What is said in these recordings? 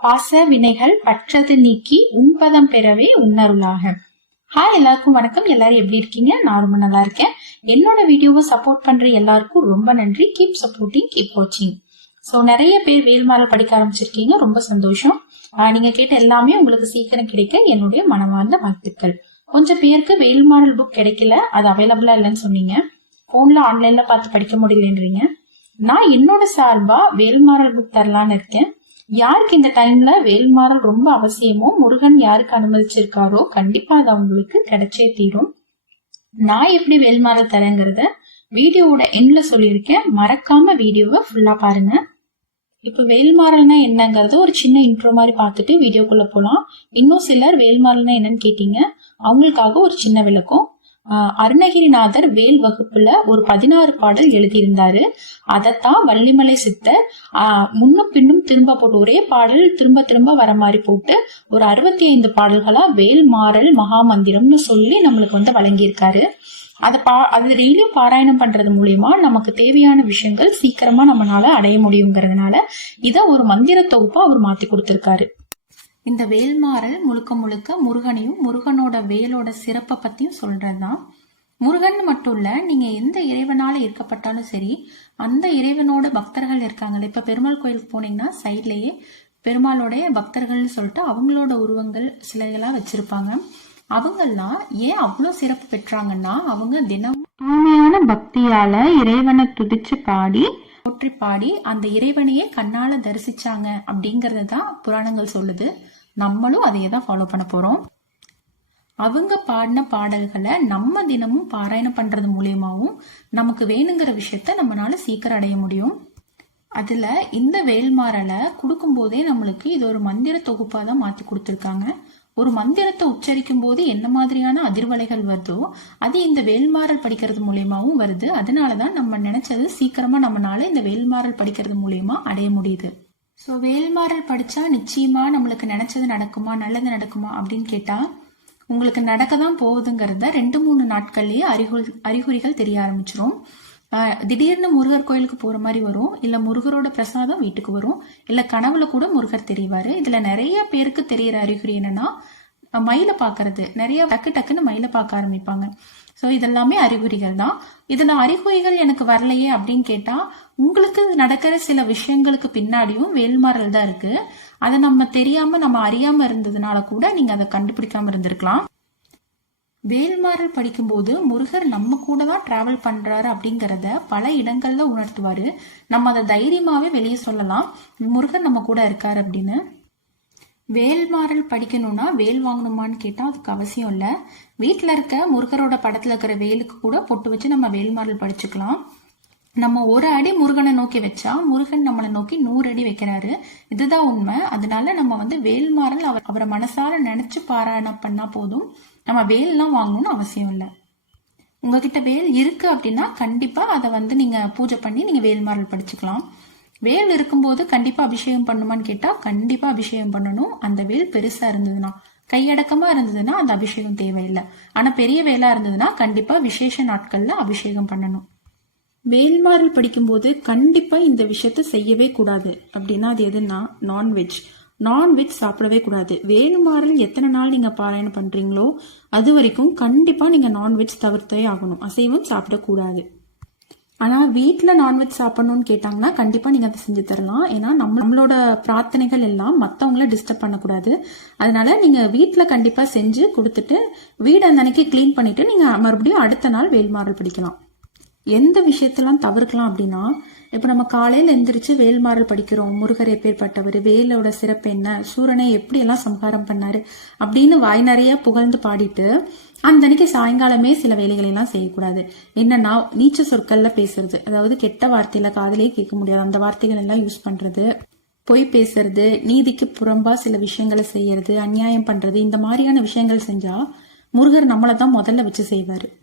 பாச வினைகள் பற்றது நீக்கி உண்பதம் பெறவே உன்னருளாக. ஹாய் எல்லாருக்கும் வணக்கம். எல்லாரும் எப்படி இருக்கீங்க? நான் ரொம்ப நல்லா இருக்கேன். என்னோட வீடியோவை சப்போர்ட் பண்ற எல்லாருக்கும் ரொம்ப நன்றி. கீப் சப்போர்ட்டிங் கீப் வாட்சிங் ஸோ நிறைய பேர் வேல்மாறல் படிக்க ஆரம்பிச்சிருக்கீங்க. ரொம்ப சந்தோஷம். நீங்க கேட்ட எல்லாமே உங்களுக்கு சீக்கிரம் கிடைக்க என்னுடைய மனமார்ந்த வாழ்த்துக்கள். கொஞ்சம் பேருக்கு வேல்மாறல் புக் கிடைக்கல. அது அவைலபிளா இல்லைன்னு சொன்னீங்க. போன்ல ஆன்லைன்ல பார்த்து படிக்க முடியலன்றீங்க. நான் என்னோட சார்பா வேல்மாரல் புக் தரலான்னு இருக்கேன். யாருக்கு இந்த டைம்ல வேல்மாறல் ரொம்ப அவசியமோ முருகன் யாருக்கு அனுமதிச்சிருக்காரோ கண்டிப்பா அது அவங்களுக்கு கிடைச்சே தீரும். நான் எப்படி வேல்மாறல் தரேங்கிறத வீடியோவோட எண்ட்ல சொல்லியிருக்கேன். மறக்காம வீடியோவை ஃபுல்லா பாருங்க. இப்ப வேல்மாறல்னா என்னங்கறத ஒரு சின்ன இன்ட்ரோ மாதிரி பார்த்துட்டு வீடியோக்குள்ள போலாம். இன்னும் சிலர் வேல்மாறல்னா என்னன்னு கேட்டீங்க. அவங்களுக்காக ஒரு சின்ன விளக்கம். அருணகிரிநாதர் வேல் வகுப்புல ஒரு பதினாறு பாடல் எழுதியிருந்தாரு. அதைத்தான் வள்ளிமலை சித்தர் முன்னும் பின்னும் திரும்ப போட்டு ஒரே பாடல் திரும்ப திரும்ப வர மாதிரி போட்டு ஒரு அறுபத்தி ஐந்து பாடல்களா வேல் மாறல் மகாமந்திரம்னு சொல்லி நம்மளுக்கு வந்து வழங்கியிருக்காரு. அதை பா அது டெய்லியும் பாராயணம் பண்றது மூலியமா நமக்கு தேவையான விஷயங்கள் சீக்கிரமா நம்மளால அடைய முடியுங்கிறதுனால இதை ஒரு மந்திர தொகுப்பா அவர் மாத்தி கொடுத்திருக்காரு. இந்த வேல்மாறல் முழுக்க முழுக்க முருகனையும் முருகனோட வேலோட சிறப்பை பத்தியும் சொல்றதுதான். முருகன் மட்டும் இல்ல நீங்க எந்த இறைவனால இருக்கப்பட்டாலும் சரி அந்த இறைவனோட பக்தர்கள் இருக்காங்கல்ல. இப்ப பெருமாள் கோயிலுக்கு போனீங்கன்னா சைட்லயே பெருமாளோடைய பக்தர்கள்னு சொல்லிட்டு அவங்களோட உருவங்கள் சிலைகளா வச்சிருப்பாங்க. அவங்கெல்லாம் ஏன் அவ்வளோ சிறப்பு பெற்றாங்கன்னா அவங்க தினமும் தூய்மையான பக்தியால இறைவனை துதிச்சு பாடி போற்றி பாடி அந்த இறைவனையே கண்ணால தரிசிச்சாங்க அப்படிங்கறத தான் புராணங்கள் சொல்லுது. நம்மளும் அதையே தான் ஃபாலோ பண்ண போகிறோம் அவங்க பாடின பாடல்களை நம்ம தினமும் பாராயணம் பண்ணுறது மூலியமாகவும் நமக்கு வேணுங்கிற விஷயத்த நம்மளால சீக்கிரம் அடைய முடியும். அதில் இந்த வேல்மாறலை கொடுக்கும்போதே நம்மளுக்கு இது ஒரு மந்திர தொகுப்பாக தான் மாற்றி கொடுத்துருக்காங்க. ஒரு மந்திரத்தை உச்சரிக்கும் போது என்ன மாதிரியான அதிர்வலைகள் வருதோ அது இந்த வேல்மாறல் படிக்கிறது மூலியமாகவும் வருது. அதனால தான் நம்ம நினைச்சது சீக்கிரமாக நம்மளால இந்த வேல்மாறல் படிக்கிறது மூலியமா அடைய முடியுது. ஸோ வேல்மாறல் படித்தா நிச்சயமாக நம்மளுக்கு நினச்சது நடக்குமா நல்லது நடக்குமா அப்படின்னு கேட்டால் உங்களுக்கு நடக்க தான் போகுதுங்கிறத ரெண்டு மூணு நாட்கள்லேயே அறிகுறி அறிகுறிகள் தெரிய ஆரம்பிச்சிரும். திடீர்னு முருகர் கோயிலுக்கு போகிற மாதிரி வரும் இல்லை முருகரோட பிரசாதம் வீட்டுக்கு வரும் இல்லை கனவுல கூட முருகர் தெரிவார். இதில் நிறைய பேருக்கு தெரியற அறிகுறி என்னன்னா மயிலை பாக்குறது நிறைய டக்கு டக்குன்னு மயிலை பார்க்க ஆரம்பிப்பாங்க. ஸோ இதெல்லாமே அறிகுறிகள் தான். இதுல அறிகுறிகள் எனக்கு வரலையே அப்படின்னு கேட்டா உங்களுக்கு நடக்கிற சில விஷயங்களுக்கு பின்னாடியும் வேல்மாறல் தான் இருக்கு. அதை நம்ம தெரியாம நம்ம அறியாம இருந்ததுனால கூட நீங்க அதை கண்டுபிடிக்காம இருந்திருக்கலாம். வேல்மாறல் படிக்கும்போது முருகர் நம்ம கூட தான் டிராவல் பண்றாரு அப்படிங்கறத பல இடங்கள்ல உணர்த்துவாரு. நம்ம அதை தைரியமாவே வெளியே சொல்லலாம். முருகர் நம்ம கூட இருக்காரு அப்படின்னு. வேல்மாறல் படிக்கணும்னா வேல் வாங்கணுமான்னு கேட்டால் அதுக்கு அவசியம் இல்லை. வீட்டில் இருக்க முருகரோட படத்தில் இருக்கிற வேலுக்கு கூட பொட்டு வச்சு நம்ம வேல்மாறல் படிச்சுக்கலாம். நம்ம ஒரு அடி முருகனை நோக்கி வச்சா முருகன் நம்மளை நோக்கி நூறு அடி வைக்கிறாரு. இதுதான் உண்மை. அதனால நம்ம வந்து வேல்மாறல் அவர் அவரை மனசார நினைச்சு பாராயணம் பண்ணா போதும். நம்ம வேல்லாம் வாங்கணும்னு அவசியம் இல்லை. உங்ககிட்ட வேல் இருக்கு அப்படின்னா கண்டிப்பா அதை வந்து நீங்க பூஜை பண்ணி நீங்க வேல்மாறல் படிச்சுக்கலாம். வேல் இருக்கும்போது கண்டிப்பா அபிஷேகம் பண்ணுமான்னு கேட்டா கண்டிப்பா அபிஷேகம் பண்ணணும். அந்த வேல் பெருசா இருந்ததுன்னா கையடக்கமா இருந்ததுன்னா அந்த அபிஷேகம் தேவையில்லை. ஆனா பெரிய வேலா இருந்ததுன்னா கண்டிப்பா விசேஷ நாட்கள்ல அபிஷேகம் பண்ணணும். வேல்மாறல் படிக்கும்போது கண்டிப்பா இந்த விஷயத்த செய்யவே கூடாது. அப்படின்னா அது எதுன்னா நான்வெஜ் நான்வெஜ் சாப்பிடவே கூடாது. வேலுமாறல் எத்தனை நாள் நீங்க பாராயணம் பண்றீங்களோ அது வரைக்கும் கண்டிப்பா நீங்க நான்வெஜ் தவிர்த்தே ஆகணும். அசைவம் சாப்பிடக்கூடாது. ஆனால் வீட்டில் நான்வெஜ் சாப்பிடணும்னு கேட்டாங்கன்னா கண்டிப்பாக நீங்கள் அதை செஞ்சு தரலாம். ஏன்னா நம்ம நம்மளோட பிரார்த்தனைகள் எல்லாம் மற்றவங்கள டிஸ்டர்ப் பண்ணக்கூடாது. அதனால நீங்கள் வீட்டில் கண்டிப்பாக செஞ்சு கொடுத்துட்டு வீடு அந்த அன்னைக்கு க்ளீன் பண்ணிட்டு நீங்கள் மறுபடியும் அடுத்த நாள் வேல்மாறல் படிக்கலாம். எந்த விஷயத்தெல்லாம் தவிர்க்கலாம் அப்படின்னா இப்போ நம்ம காலையில் எந்திரிச்சு வேல்மாறல் படிக்கிறோம். முருகர் எப்பேற்பட்டவர்? வேலோட சிறப்பு என்ன? சூரனை எப்படியெல்லாம் சம்ஹாரம் பண்ணாரு? அப்படின்னு வாய் நிறைய புகழ்ந்து பாடிட்டு அந்த அன்னைக்கு சாயங்காலமே சில வேலைகளை எல்லாம் செய்யக்கூடாது. என்னன்னா நீச்ச சொற்கள்ல பேசுறது. அதாவது கெட்ட வார்த்தையில காதலே கேட்க முடியாது. அந்த வார்த்தைகள் எல்லாம் யூஸ் பண்றது. பொய் பேசுறது நீதிக்கு புறம்பா சில விஷயங்களை செய்யறது அநியாயம் பண்றது இந்த மாதிரியான விஷயங்கள் செஞ்சா முருகர் நம்மளை தான் முதல்ல வச்சு செய்வாரு.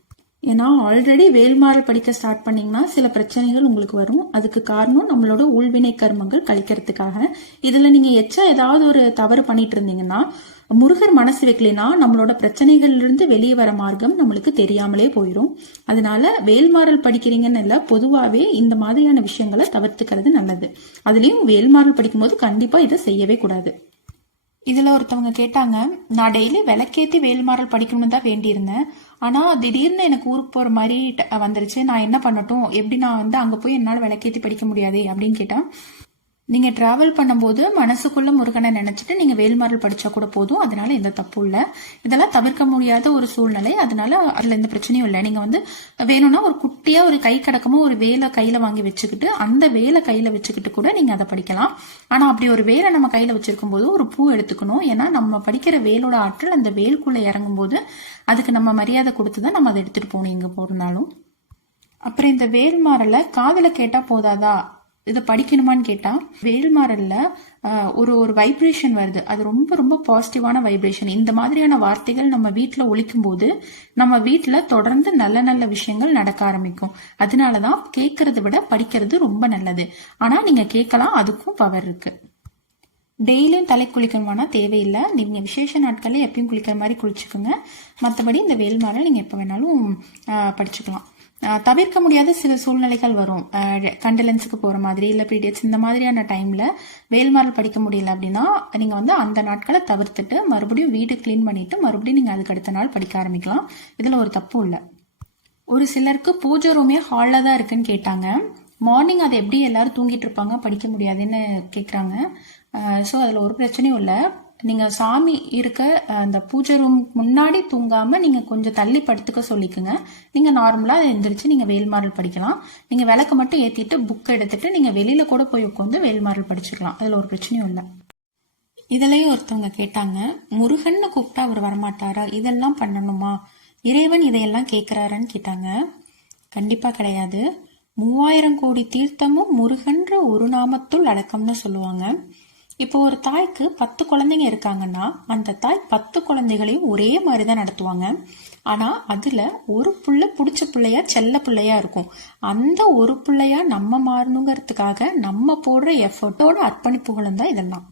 ஏன்னா ஆல்ரெடி வேல்மாறல் படிக்க ஸ்டார்ட் பண்ணீங்கன்னா சில பிரச்சனைகள் உங்களுக்கு வரும். அதுக்கு காரணம் நம்மளோட உள்வினை கர்மங்கள் கழிக்கிறதுக்காக. இதுல நீங்க எச்சா ஏதாவது ஒரு தவறு பண்ணிட்டு இருந்தீங்கன்னா முருகர் மனசு வைக்கலைன்னா நம்மளோட பிரச்சனைகள்ல இருந்து வெளியே வர மார்க்கம் நம்மளுக்கு தெரியாமலே போயிடும் அதனால வேல்மாறல் படிக்கிறீங்கன்னு இல்ல பொதுவாவே இந்த மாதிரியான விஷயங்களை தவிர்த்துக்கிறது நல்லது. அதுலயும் வேல்மாறல் படிக்கும்போது கண்டிப்பா இதை செய்யவே கூடாது. இதுல ஒருத்தவங்க கேட்டாங்க நான் டெய்லி விளக்கேத்தி வேல்மாறல் படிக்கணும்னு தான் வேண்டியிருந்தேன். ஆனால் திடீர்னு எனக்கு ஊருக்கு போகிற மாதிரி வந்துருச்சு. நான் என்ன பண்ணட்டும்? எப்படி நான் வந்து அங்கே போய் என்னால் விளக்கேற்றி படிக்க முடியாது? அப்படின்னு கேட்டேன் நீங்க டிராவல் பண்ணும்போது மனசுக்குள்ள முருகனை நினைச்சிட்டு நீங்க வேல்மாரல் படிச்சா கூட போதும். அதனால எந்த தப்பும் இல்ல. இதெல்லாம் தவிர்க்க முடியாத ஒரு சூழ்நிலை. அதனால அதுல எந்த பிரச்சனையும் இல்லை. நீங்க வந்து வேணும்னா ஒரு குட்டியா ஒரு கை கடக்கமாக ஒரு வேலை கையில வாங்கி வச்சுக்கிட்டு அந்த வேலை கையில வச்சுக்கிட்டு கூட நீங்க அதை படிக்கலாம். ஆனா அப்படி ஒரு வேலை நம்ம கையில வச்சிருக்கும் போது ஒரு பூ எடுத்துக்கணும். ஏன்னா நம்ம படிக்கிற வேலோட ஆற்றல் அந்த வேலுக்குள்ளே இறங்கும் போது அதுக்கு நம்ம மரியாதை கொடுத்து தான் நம்ம அதை எடுத்துட்டு போகணும் எங்க போகிறனாலும் அப்புறம் இந்த வேல்மாரலை காதில் கேட்டா போதாதா? இதை படிக்கணுமான்னு கேட்டா வேல்மாறலில் ஒரு ஒரு வைப்ரேஷன் வருது. அது ரொம்ப ரொம்ப பாசிட்டிவான வைப்ரேஷன் இந்த மாதிரியான வார்த்தைகள் நம்ம வீட்டில் ஒழிக்கும் போது நம்ம வீட்டில் தொடர்ந்து நல்ல நல்ல விஷயங்கள் நடக்க ஆரம்பிக்கும். அதனால தான் கேட்கறத விட படிக்கிறது ரொம்ப நல்லது. ஆனால் நீங்கள் கேட்கலாம் அதுக்கும் பவர் இருக்கு. டெய்லியும் தலை குளிக்கணுமானா தேவையில்லை. நீங்கள் விசேஷ நாட்களில் எப்பயும் குளிக்கிற மாதிரி குளிச்சுக்கோங்க. மற்றபடி இந்த வேல்மாறல் நீங்கள் எப்போ வேணாலும் படிச்சுக்கலாம். தவிர்க்க முடியாத சில சூழ்நிலைகள் வரும். கண்டலன்ஸுக்கு போகிற மாதிரி இல்லை பீரியட்ஸ் இந்த மாதிரியான டைமில் வேல்மாரல் படிக்க முடியல அப்படின்னா நீங்கள் வந்து அந்த நாட்களை தவிர்த்துட்டு மறுபடியும் வீடு க்ளீன் பண்ணிட்டு மறுபடியும் நீங்கள் அதுக்கு அடுத்த நாள் படிக்க ஆரம்பிக்கலாம். இதில் ஒரு தப்பு இல்லை. ஒரு சிலருக்கு பூஜை ரூமே ஹாலில் தான் இருக்குன்னு கேட்டாங்க. மார்னிங் அதை எப்படி எல்லாரும் தூங்கிட்டு இருப்பாங்க படிக்க முடியாதுன்னு கேட்குறாங்க ஸோ அதில் ஒரு பிரச்சனையும் இல்லை. நீங்கள் சாமி இருக்க அந்த பூஜை ரூம் முன்னாடி தூங்காமல் நீங்கள் கொஞ்சம் தள்ளி படுத்துக்க சொல்லிக்குங்க. நீங்கள் நார்மலாக எழுந்திரிச்சு நீங்கள் வேல்மாரல் படிக்கலாம். நீங்கள் விளக்கு மட்டும் ஏற்றிட்டு புக் எடுத்துட்டு நீங்கள் வெளியில் கூட போய் உட்காந்து வேல்மாரல் படிச்சுக்கலாம். அதில் ஒரு பிரச்சனையும் இல்லை. இதுலேயும் ஒருத்தவங்க கேட்டாங்க முருகன்னு கூப்பிட்டா அவர் வரமாட்டாரா? இதெல்லாம் பண்ணணுமா? இறைவன் இதையெல்லாம் கேட்குறாரான்னு கேட்டாங்க. கண்டிப்பாக கிடையாது. மூவாயிரம் கோடி தீர்த்தமும் முருகன்ற ஒரு நாமத்துள் அடக்கம்னு சொல்லுவாங்க. இப்போ ஒரு தாய்க்கு பத்து குழந்தைங்க இருக்காங்கன்னா அந்த தாய் பத்து குழந்தைகளையும் ஒரே மாதிரி தான் நடத்துவாங்க. ஆனால் அதில் ஒரு புள்ள பிடிச்ச பிள்ளையா செல்ல பிள்ளையா இருக்கும். அந்த ஒரு பிள்ளையா நம்ம மாறணுங்கிறதுக்காக நம்ம போடுற எஃபர்ட்டோட அர்ப்பணிப்புகளும் தான் இதெல்லாம்.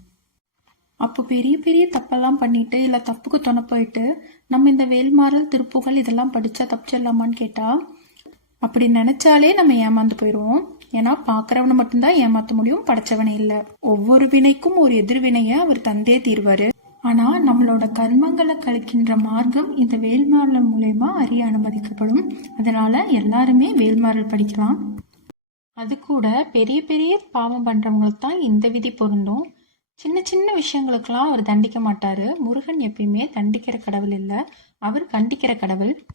அப்போ பெரிய பெரிய தப்பெல்லாம் பண்ணிட்டு இல்லை தப்புக்கு துணை போயிட்டு நம்ம இந்த வேல்மாறல் திருப்புகள் இதெல்லாம் படித்தா தப்பிச்சிடலாமான்னு கேட்டால் அப்படி நினச்சாலே நம்ம ஏமாந்து போயிடுவோம் ஏன்னா பாக்குறவனை மட்டும்தான் ஏமாத்த முடியும் படைச்சவனை இல்ல. ஒவ்வொரு வினைக்கும் ஒரு எதிர்வினைய அவர் தந்தே தீர்வாரு. ஆனா நம்மளோட கர்மங்களை கழிக்கின்ற மார்க்கம் இந்த வேல்மாறல் மூலயமா அறிய அனுமதிக்கப்படும். அதனால எல்லாருமே வேல்மாறல் படிக்கலாம். அது கூட பெரிய பெரிய பாவம் பண்றவங்களுக்கு தான் இந்த விதி பொருந்தும். சின்ன சின்ன விஷயங்களுக்கெல்லாம் அவர் தண்டிக்க மாட்டாரு. முருகன் எப்பயுமே தண்டிக்கிற கடவுள் இல்லை. அவர் கண்டிக்கிற கடவுள்.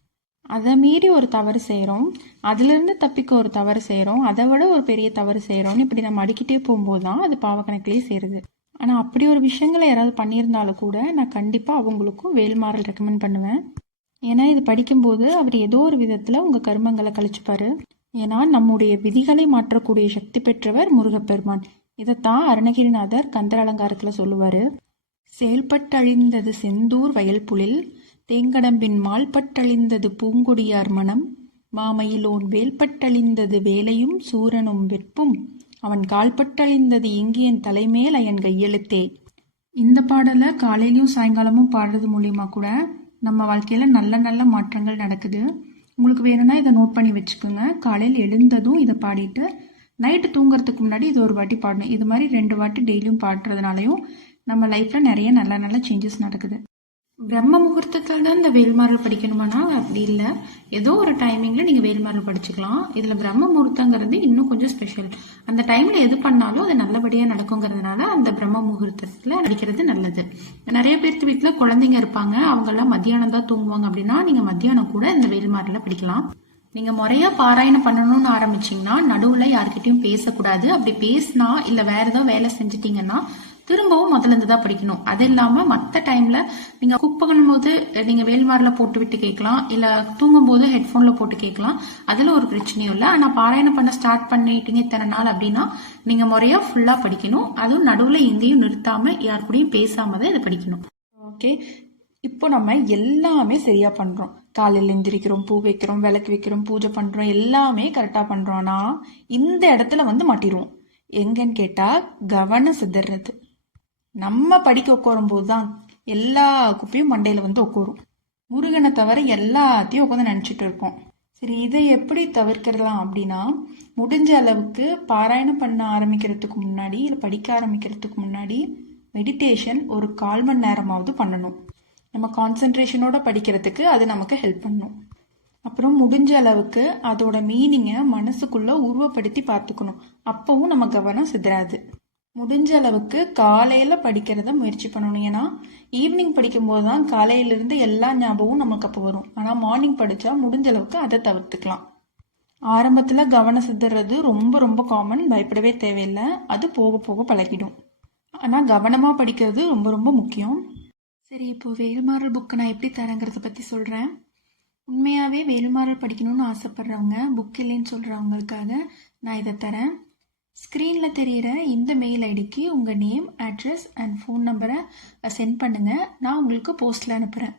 அதை மீறி ஒரு தவறு செய்கிறோம் அதுலேருந்து தப்பிக்க ஒரு தவறு செய்கிறோம் அதை விட ஒரு பெரிய தவறு செய்கிறோம்னு இப்படி நம்ம அடிக்கிட்டே போகும்போது தான் அது பாவக்கணக்கிலே சேருது. ஆனால் அப்படி ஒரு விஷயங்களை யாராவது பண்ணியிருந்தாலும் கூட நான் கண்டிப்பாக அவங்களுக்கும் வேல்மாறல் ரெக்கமெண்ட் பண்ணுவேன். ஏன்னா இது படிக்கும்போது அவர் ஏதோ ஒரு விதத்தில் உங்கள் கர்மங்களை கழிச்சுப்பார். ஏன்னா நம்முடைய விதிகளை மாற்றக்கூடிய சக்தி பெற்றவர் முருகப்பெருமான். இதைத்தான் அருணகிரிநாதர் கந்தர் அலங்காரத்தில் சொல்லுவார். செயல்பட்டழிந்தது செந்தூர் வயல்புலில் தேங்கடம்பின் மால்பட்டழிந்தது பூங்கொடியார் மனம். மாமயிலோன் வேல்பட்டழிந்தது வேலையும் சூரனும் வெற்பும் அவன் கால்பட்டழிந்தது இங்கியன் தலைமேல் அயன் கையெழுத்தே. இந்த பாடலை காலையிலையும் சாயங்காலமும் பாடுறது மூலியமா கூட நம்ம வாழ்க்கையில் நல்ல நல்ல மாற்றங்கள் நடக்குது. உங்களுக்கு வேணும்னா இதை நோட் பண்ணி வச்சுக்கோங்க. காலையில் எழுந்ததும் இதை பாடிட்டு நைட்டு தூங்குறதுக்கு முன்னாடி இது ஒரு வாட்டி பாடணும். இது மாதிரி ரெண்டு வாட்டி டெய்லியும் பாடுறதுனாலையும் நம்ம லைஃப்பில் நிறைய நல்ல நல்ல சேஞ்சஸ் நடக்குது. பிரம்ம முகூர்த்தத்தில் தான் இந்த வேல்மாறல் படிக்கணுமானா? அப்படி இல்லை. ஏதோ ஒரு டைமிங்கில் நீங்கள் வேல்மாறல் படிச்சுக்கலாம். இதில் பிரம்ம முகூர்த்தங்கிறது இன்னும் கொஞ்சம் ஸ்பெஷல் அந்த டைமில் எது பண்ணாலும் அது நல்லபடியாக நடக்குங்கிறதுனால அந்த பிரம்ம முகூர்த்தத்தில் படிக்கிறது நல்லது. நிறைய பேர்த்து வீட்டில் குழந்தைங்க இருப்பாங்க. அவங்கெல்லாம் மத்தியானம் தான் தூங்குவாங்க அப்படின்னா நீங்கள் மத்தியானம் கூட இந்த வேல்மாறல படிக்கலாம். நீங்க முறையா பாராயணம் பண்ணணும்னு ஆரம்பிச்சீங்கன்னா நடுவுல யார்கிட்டயும் பேசக்கூடாது. அப்படி பேசினா இல்ல வேற ஏதோ வேலை செஞ்சுட்டீங்கன்னா திரும்பவும் முதல்ல இருந்து தான் படிக்கணும். அது இல்லாம மத்த டைம்ல நீங்க குக் பண்ணும்போது நீங்க வேல்மாரில் போட்டு விட்டு கேட்கலாம். இல்ல தூங்கும் போது ஹெட்போன்ல போட்டு கேட்கலாம். அதுல ஒரு பிரச்சனையும் இல்லை. ஆனா பாராயணம் பண்ண ஸ்டார்ட் பண்ணிட்டீங்க இத்தனை நாள் அப்படின்னா நீங்க முறையா ஃபுல்லா படிக்கணும். அதுவும் நடுவுல எங்கேயும் நிறுத்தாம யார் கூடயும் பேசாம தான் இதை படிக்கணும். ஓகே இப்போ நம்ம எல்லாமே சரியா பண்றோம். காலையில் எந்திரிக்கிறோம் பூ வைக்கிறோம் விளக்கு வைக்கிறோம் பூஜை பண்ணுறோம் எல்லாமே கரெக்டாக பண்ணுறோம் இந்த இடத்துல வந்து மாட்டிடுவோம் எங்கன்னு கேட்டால் கவனம் சிதறது. நம்ம படிக்க உட்காரும் போது தான் எல்லா குப்பையும் மண்டையில் வந்து உட்காரும். முருகனை தவிர எல்லாத்தையும் உட்காந்து நினச்சிட்டு இருப்போம். சரி இதை எப்படி தவிர்க்கிறலாம் அப்படின்னா முடிஞ்ச அளவுக்கு பாராயணம் பண்ண ஆரம்பிக்கிறதுக்கு முன்னாடி இல்லை படிக்க ஆரம்பிக்கிறதுக்கு முன்னாடி மெடிடேஷன் ஒரு கால் மணி நேரமாவது பண்ணணும். நம்ம கான்சென்ட்ரேஷனோட படிக்கிறதுக்கு அது நமக்கு ஹெல்ப் பண்ணும். அப்புறம் முடிஞ்ச அளவுக்கு அதோட மீனிங்கை மனசுக்குள்ளே உருவப்படுத்தி பார்த்துக்கணும். அப்பவும் நம்ம கவனம் சிதறாது. முடிஞ்ச அளவுக்கு காலையில படிக்கிறத முயற்சி பண்ணணும். ஏன்னா ஈவினிங் படிக்கும்போது தான் காலையிலிருந்து எல்லா ஞாபகமும் நமக்கு அப்போ வரும். ஆனால் மார்னிங் படித்தா முடிஞ்ச அளவுக்கு அதை தவிர்த்துக்கலாம். ஆரம்பத்தில் கவனம் சிதறது ரொம்ப ரொம்ப காமன் பயப்படவே தேவையில்லை. அது போக போக பழகிடும். ஆனால் கவனமாக படிக்கிறது ரொம்ப ரொம்ப முக்கியம். சரி இப்போ வேல்மாறல் புக்கை நான் எப்படி தரேங்கிறத பற்றி சொல்கிறேன் உண்மையாகவே வேல்மாறல் படிக்கணும்னு ஆசைப்பட்றவங்க புக் இல்லைன்னு சொல்கிறவங்களுக்காக நான் இதை தரேன். ஸ்க்ரீனில் தெரிகிற இந்த மெயில் ஐடிக்கு உங்கள் நேம் அட்ரஸ் அண்ட் ஃபோன் நம்பரை சென்ட் பண்ணுங்கள் நான் உங்களுக்கு போஸ்ட்டில் அனுப்புகிறேன்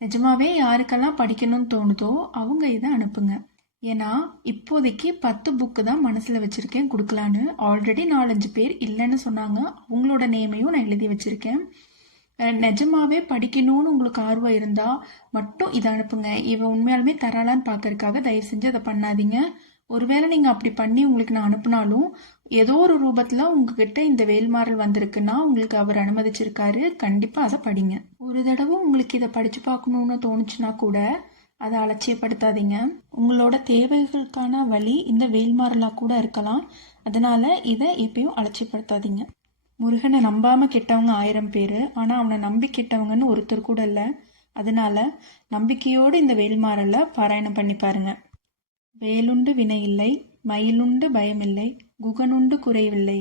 நிஜமாவே யாருக்கெல்லாம் படிக்கணும்னு தோணுதோ அவங்க இதை அனுப்புங்க. ஏன்னா இப்போதைக்கு பத்து புக்கு தான் மனசில் வச்சுருக்கேன் கொடுக்கலான்னு. ஆல்ரெடி நாலஞ்சு பேர் இல்லைன்னு சொன்னாங்க. அவங்களோட நேமையும் நான் எழுதி வச்சுருக்கேன். நிஜமாவே படிக்கணும்னு உங்களுக்கு ஆர்வம் இருந்தால் மட்டும் இதை அனுப்புங்க. இவன் உண்மையாலுமே தராளான்னு பார்க்கறதுக்காக தயவு செஞ்சு அதை பண்ணாதீங்க. ஒருவேளை நீங்கள் அப்படி பண்ணி உங்களுக்கு நான் அனுப்புனாலும் ஏதோ ஒரு ரூபத்தில் உங்ககிட்ட இந்த வேல்மாறல் வந்திருக்குன்னா உங்களுக்கு அவர் அனுமதிச்சிருக்காரு. கண்டிப்பாக அதை படிங்க. ஒரு தடவை உங்களுக்கு இதை படித்து பார்க்கணுன்னு தோணுச்சுன்னா கூட அதை அலட்சியப்படுத்தாதீங்க. உங்களோட தேவைகளுக்கான வழி இந்த வேல்மாறலாக கூட இருக்கலாம். அதனால இதை எப்பயும் அலட்சியப்படுத்தாதீங்க. முருகனை நம்பாமல் கெட்டவங்க ஆயிரம் பேர். ஆனால் அவனை நம்பி கெட்டவங்கன்னு ஒருத்தர் கூட இல்லை. அதனால நம்பிக்கையோடு இந்த வேல்மாறலை பாராயணம் பண்ணி பாருங்கள் வேலுண்டு வினையில்லை மயிலுண்டு பயமில்லை குகனுண்டு குறைவில்லை.